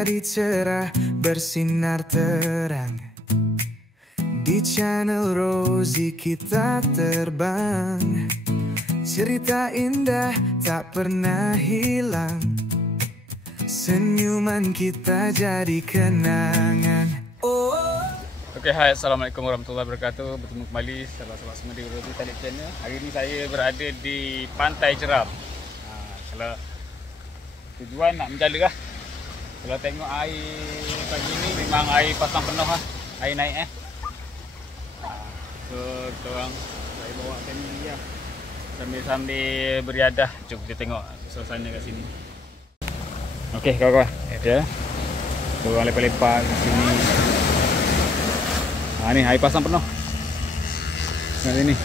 Matahari cerah bersinar terang. Di channel Rosie kita terbang. Cerita indah tak pernah hilang. Senyuman kita jadi kenangan. Okey, hai, Assalamualaikum warahmatullahi wabarakatuh. Bertemu kembali sahabat-sahabat semua di Rosie Talib Channel. Hari ini saya berada di Pantai Jeram. Kalau tujuan nak menjala lah. Kalau tengok air pagi ni memang air pasang penuh lah. Air naik So kita orang, saya bawa family lah. Sambil beriadah. Jom kita tengok suasana kat sini. Okey kawan-kawan, dia orang lepak-lepak kat sini. Ni air pasang penuh kat sini.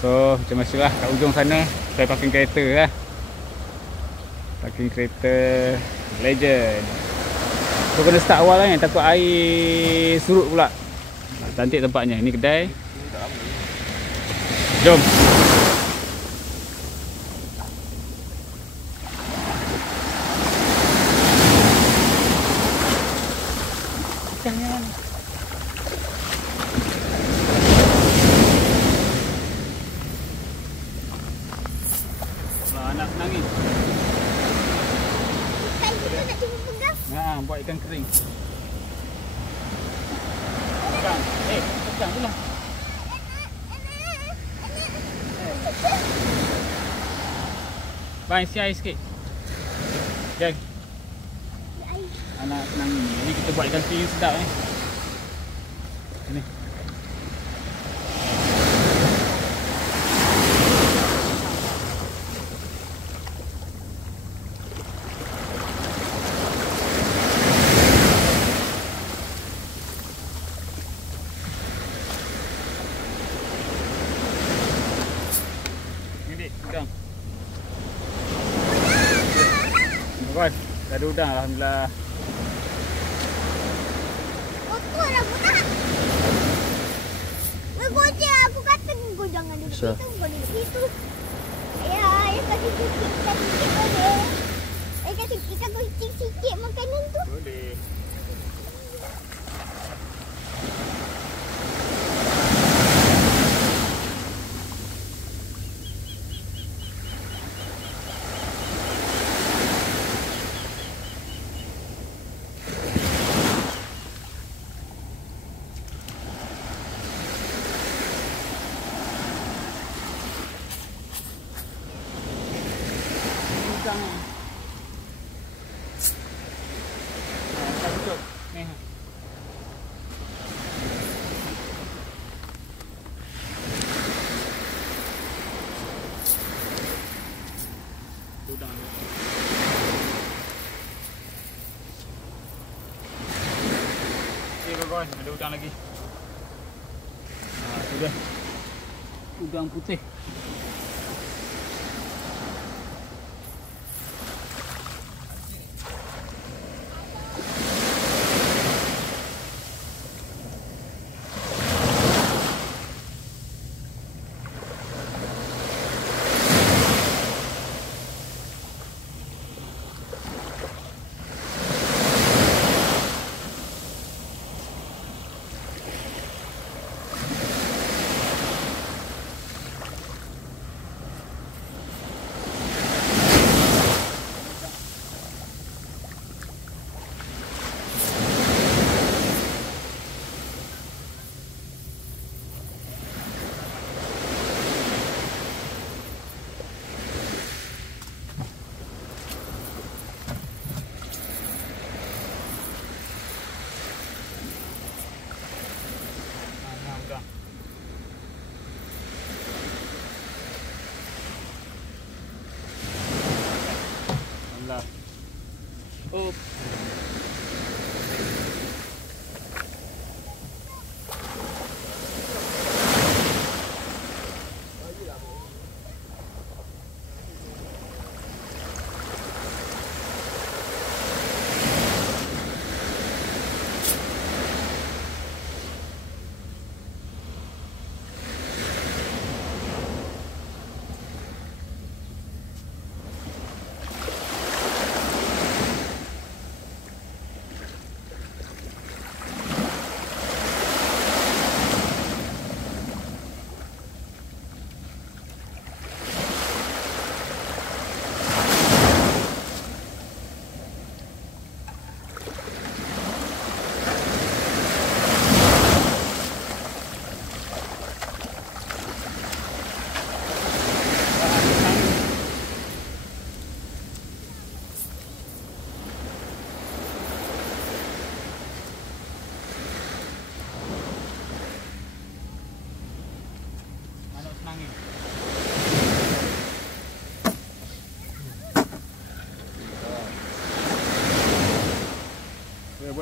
So macam biasalah kat ujung sana saya parking kereta lah. Parking kereta Legend. So kena start awal lah, takut air surut pula. Cantik tempatnya. Ini kedai. Jom. Anak nangis. Ikan kita nak cuba pegang. Buat ikan kering. Pegang. Pegang pula. Bang, isi air sikit. Okay. Anak nangis. Ini kita buat ikan kering sedap ni. Ini. Udang. Kawan, dah ada udang alhamdulillah. Kotor lah budak. Ngegojek aku kata kau jangan duduk situ, kau duduk situ. Ayah kasih sikit boleh. Kasih ikan kucing sikit makanan tu. Boleh. Ni. Udang. Kawan, ada udang lagi. Sudah. Udang putih. Oh.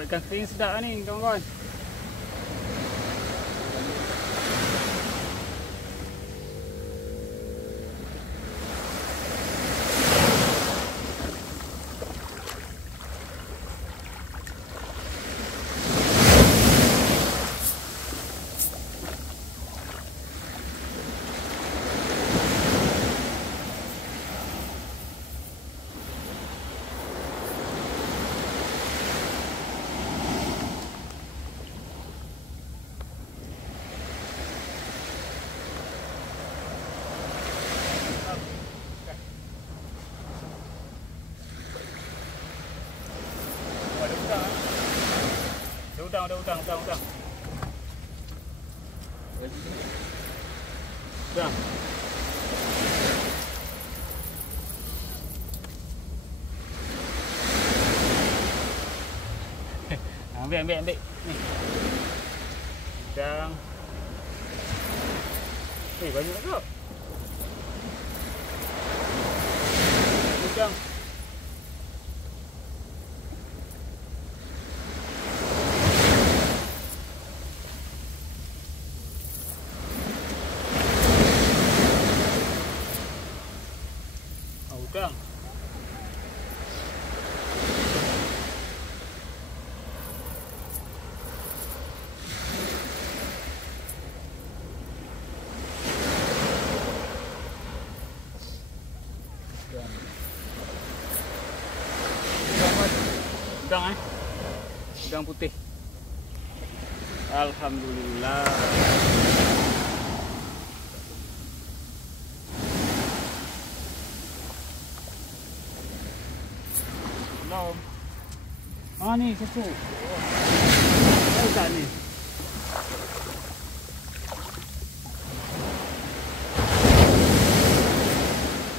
Dapat ikan kering sedap ni kawan-kawan. Udang. Udang. Ambil. Ni. Udang. Banyak tak? Udang. Udang. Udang putih. Alhamdulillah. Ni satu. Tahu tak ni?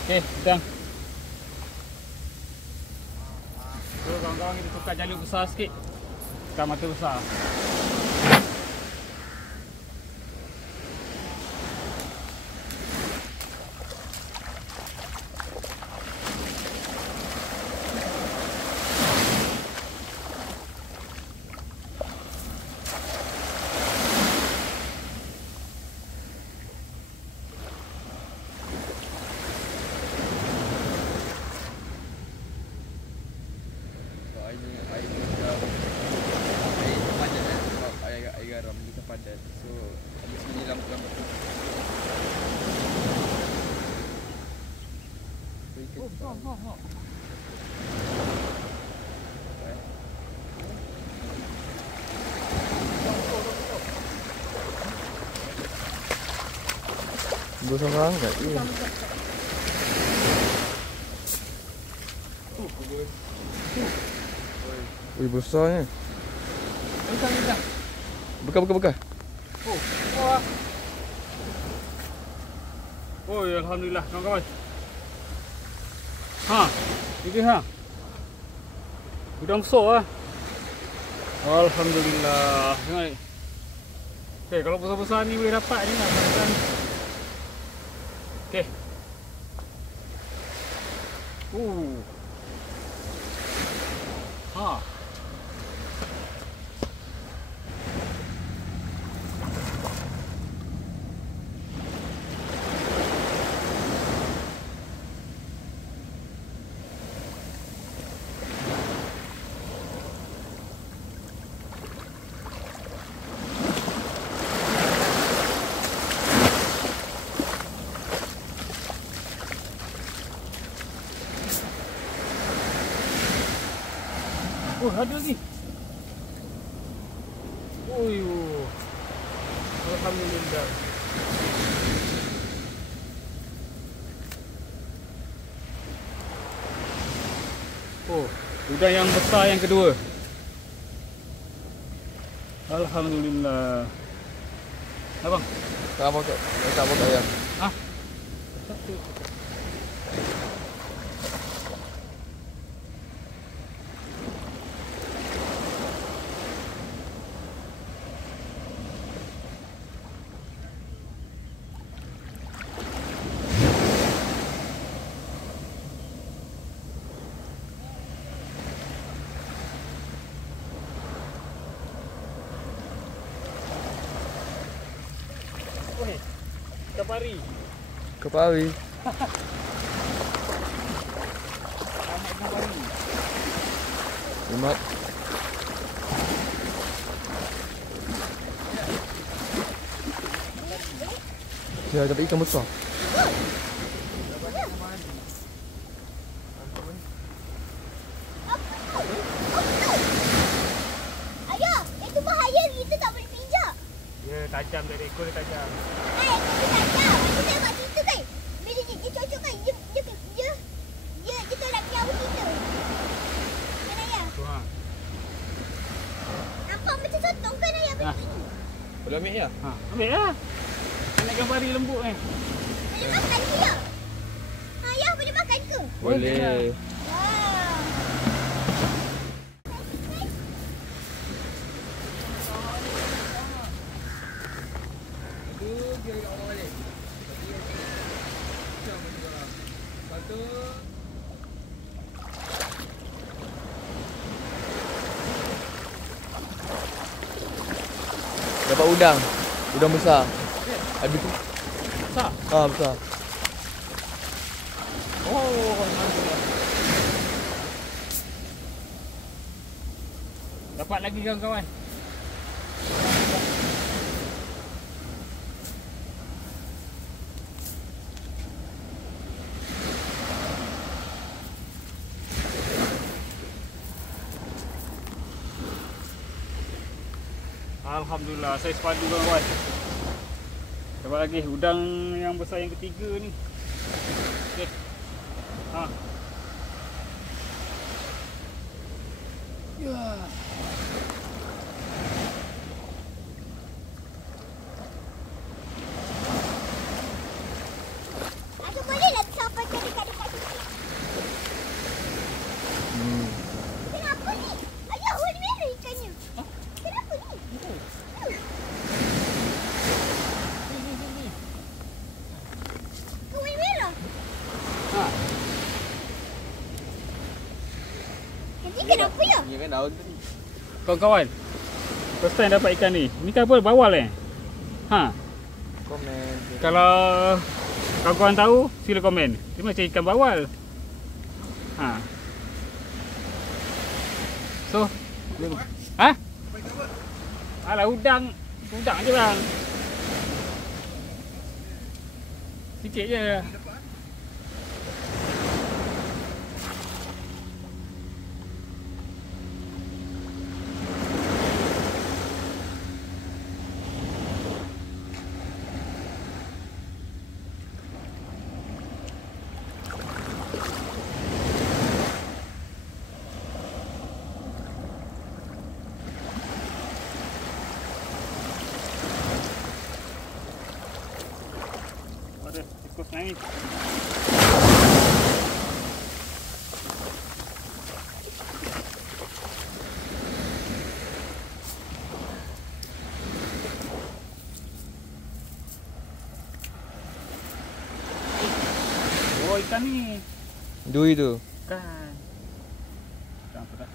Okey, udang. So, kawan-kawan kita tukar jalur besar sikit. Tukar mata besar. garam kita padat. So habis menyiram lambat tu. Besar sangat ni. Wih, besarnya. Bekal. Oh, alhamdulillah kawan-kawan. Ini udang besar . Alhamdulillah. Tengok. Okey, kalau besar-besar ni boleh dapat ni lah kan. Okey. Oh, ada lagi. Oh, alhamdulillah. Oh, udang yang besar yang kedua. Alhamdulillah. Abang, Tak apa ayam. Satu. Kapari. Kapari. Anak kapari. Selamat. Ya, dapat ikan besar. Ayah, itu bahaya. Kita tak boleh pijak. Ya, tajam dari ekor dia tajam. Ekor dia tajam. Aku tengok situ kan. Bila dia cocok kan. Dia tolak nyawa kita. Kan ayah? Tu ha. Nampak macam sotong kan ayah? Ha. Boleh ambil ya? Ha, ambil lah. Anak kapari lembut ni. Boleh makan ke ya? Ayah boleh makan ke? Boleh. Wah. Tu dia dekat bawah balik. Dia macam tu. Satu. Dapat udang. Udang besar. Habis tu. Besar. Ah, besar. Oh, alhamdulillah. Dapat lagi kawan-kawan. Alhamdulillah, saya sepadu kawan-kawan. Dapat lagi udang yang besar yang ketiga ni. Okey. Ha. Ya. Aku boleh lah sampai ke dekat sini. Kenapa ni? Ayah, warna merah ikannya. Kenapa ni? Kau warna merah? Ha. Nanti kenapa ya? Ni kan daun tu ni. Kawan-kawan. First time dapat ikan ni. Ni kan apa? Bawal Ha. Komen. Kalau kawan-kawan tahu, sila komen. Dia macam ikan bawal. Ha. So, ha? Alah, udang je bang. Sikit je. Ada tikus naik. Oh, ikan ni. Dui tu. Ikan. Ikan apa dah?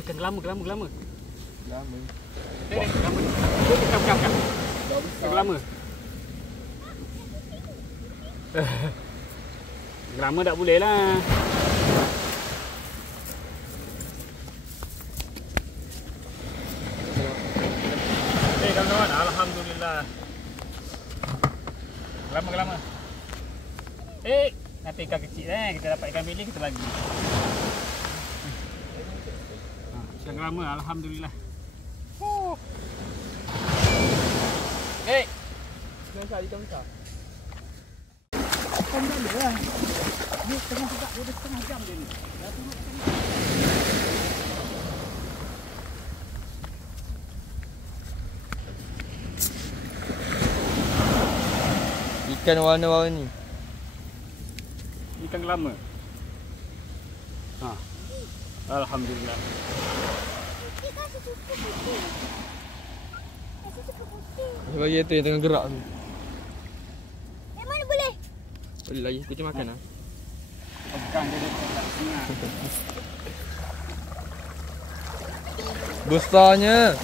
Ikan gelama. Lama. Gelama. Bukan. Ikan gelama. Gelama tak boleh lah. Kawan-kawan, alhamdulillah. Gelama. Nanti ikan kecil kita dapat ikan beli kita lagi. Ikan gelama, alhamdulillah. Ikan besar, ikan besar. Ikan dia lah. Dia setengah jam dia ni. Dah turun kat sini. ikan warna-warni. Ikan lama. Ha. Alhamdulillah. Putih kan suka putih. Saya suka putih. Bagi tu yang tengah gerak tu. Yang mana boleh? Boleh lagi kucing makan lah. Pegang dia tak senang. Besarnya.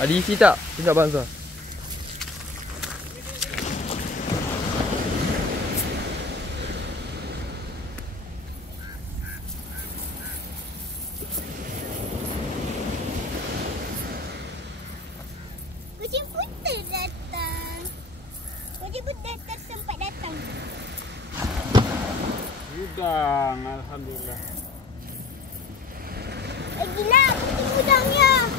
Ada isi tak? Tingkat bangsa. Kucing putih datang. Kucing putih tersempat datang. Udang, alhamdulillah. Gila, kucing udangnya.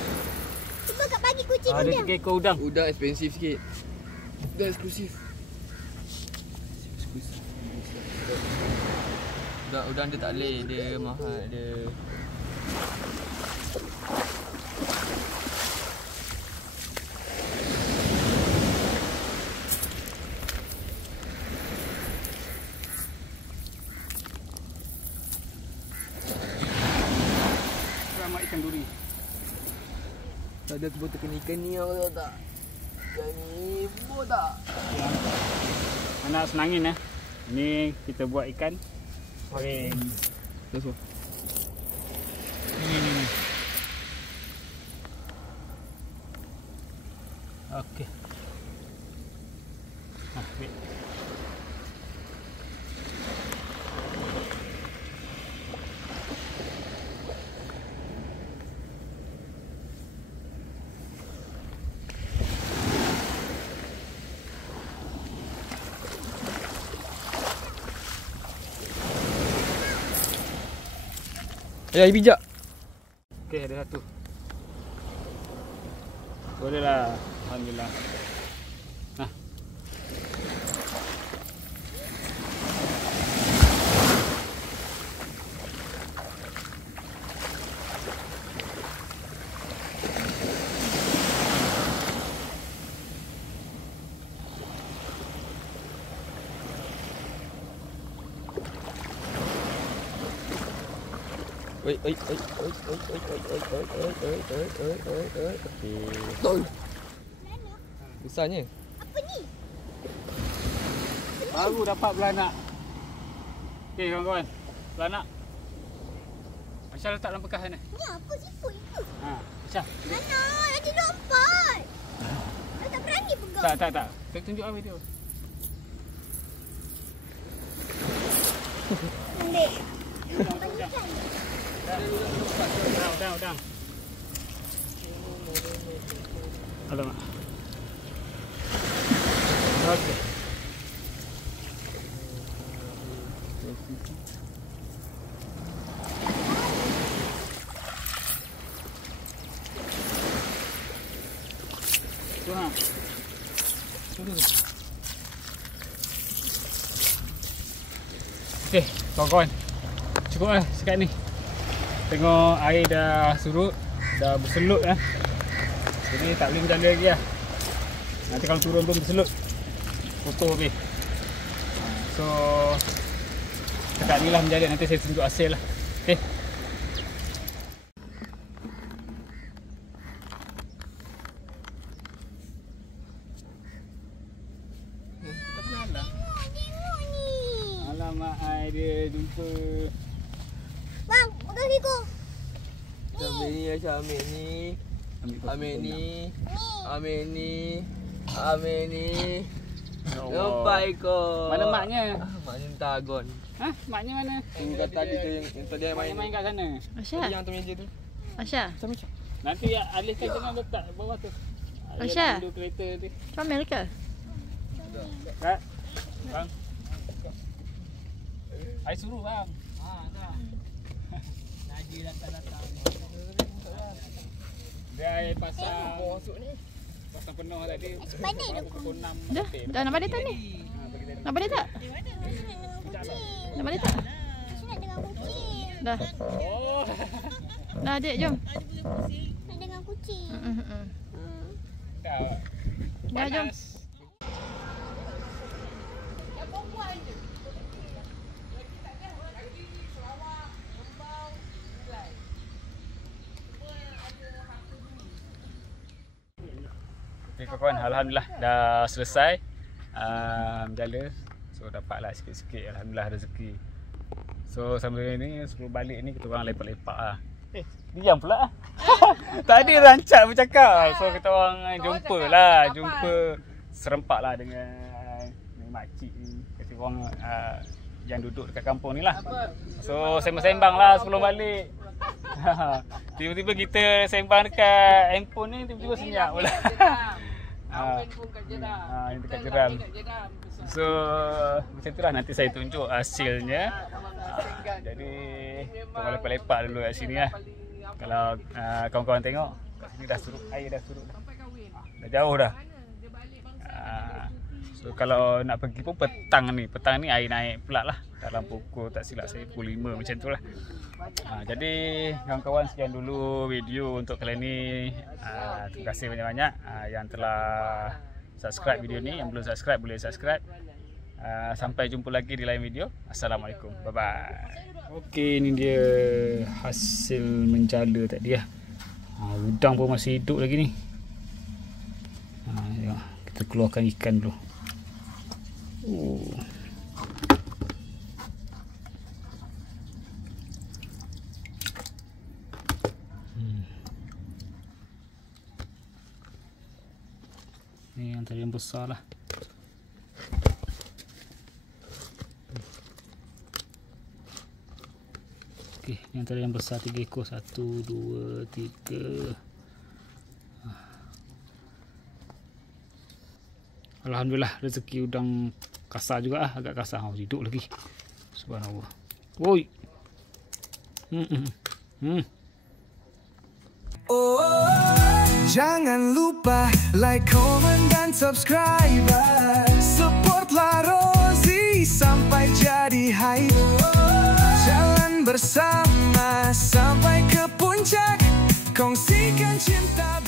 Cuba kat bagi kucing Ada udang. 3 ekor udang. Udang ekspensif sikit. Udang eksklusif. Udang dia tak boleh, dia mahal dia. Ramai ikan duri. Tak ada kebun tekan ikan ni awak tahu tak? Ikan ni ibu tak? Anak senangin Ni kita buat ikan. Okey. Terus tu. Ni. Okey. Wait. Ya, bijak. Okey, ada satu. Boleh lah. Alhamdulillah. Nah. Oi. Okey. Betul. Besarnya. Apa ni? Baru dapat belanak. Okey kawan-kawan. Belanak. Aisyah letak dalam bekas sana. Ni apa siput itu? Ha, Aisyah. Mana? Ada lompat. Saya tak berani pegang. Tak. Saya tunjuk apa video. Ambil. Udang. Alamak. Okey. Tuhan. Okey, kawan-kawan. Cukuplah sekat ni. Tengok air dah surut, dah berselut Jadi tak boleh berjala lagi lah. Nanti kalau turun pun berselut, kotor habis. So dekat ni lah menjadi, nanti saya tunjuk hasil lah. Okay. Tengok ni. Alamak, ai dia jumpa. Bang, pegang Rico. Ambil ni, Aisyah ambil ni. Ambil ni. Ambil ni. Nampak ekor. Mana maknya? Maknya minta agon. Ha? Maknya mana? Yang kata tadi tu yang tadi yang Main kat sana. Asya, Yang atas meja tu. Asya, Nanti alihkan jangan letak bawah tu. Aisyah. Dulu kereta tu. comel ke? Kak. Bang. Ai suruh bang. Ha, dah. Lagi datang-datang. Dia air pasang. Masuk ni. Pasang penuh tadi. Pandai dah kau. Pukul 6 Dah, dah nak balik tak ni? Nak balik tak? Nak balik tak? Saya nak dengar kucing. Dah. Oh. Dah adik, jom. Nak dengar kucing. Dah. Dah, jom. Okay, kawan-kawan, alhamdulillah dah selesai menjala. So dapatlah sikit-sikit, alhamdulillah rezeki. So sambil ni sebelum balik ni kita orang lepak-lepak lah. Diam pula. Tadi rancak bercakap. So kita orang jumpa serempak lah dengan makcik ni. Kita orang yang duduk dekat kampung ni lah. So sembang-sembang lah sebelum balik. Tiba-tiba kita sembang dekat handphone ni, tiba-tiba senyap pula. Ini dekat jeram. So macam tu lah, nanti saya tunjuk hasilnya. Jadi kita lepak-lepak dulu kat sini lah. Kalau kawan-kawan tengok, kat sini dah surut, air dah surut dah jauh dah. So kalau nak pergi pun petang ni air naik pula lah. Dalam pukul, tak silap saya, pukul 5 macam tu lah. Jadi kawan-kawan, sekian dulu video untuk kali ni. Terima kasih banyak-banyak yang telah subscribe video ni. Yang belum subscribe boleh subscribe. Sampai jumpa lagi di lain video. Assalamualaikum, bye bye. Okey, ni dia hasil menjala tadi lah. Udang pun masih hidup lagi ni. Kita keluarkan ikan dulu. Ni antara yang besar lah. Okey, ni antara yang besar, 3 ekor. 1, 2, 3. Alhamdulillah rezeki udang kasar juga lah, agak kasar. Hidup lagi. Subhanallah. Woi. Jangan lupa like, comment dan subscribe. Supportlah Rozi sampai jadi hype. Jalan bersama sampai ke puncak, kongsikan cinta.